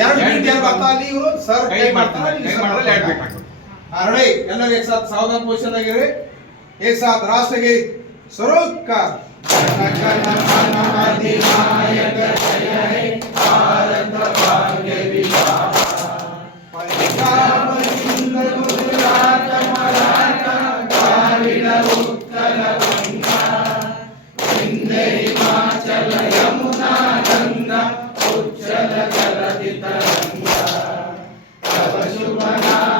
ಎರಡು ಬೀಟ್ ಯಾರು ಬರ್ತಾ ಅಲ್ಲಿ ಇವರು ಸರ್ ಕೈ ಮಾಡ್ತಾರೆ ಎರಡು ಬೀಟ್ ಹಾಕೋದು ರೆಡಿ ಎಲ್ಲರೂ एक साथ सावधान पोजीशन ಆಗಿರಿ एक साथ राष्ट्रगीत स्वरूप का अधिनायक जय हे भारत भाग्य विधाता पंजाब सिंध गुजरात मराठा द्राविड़ उत्कल गंगा विंध्य हिमाचल यमुना गंगा उज्जल जलधि तरंगा तव शुभ नाम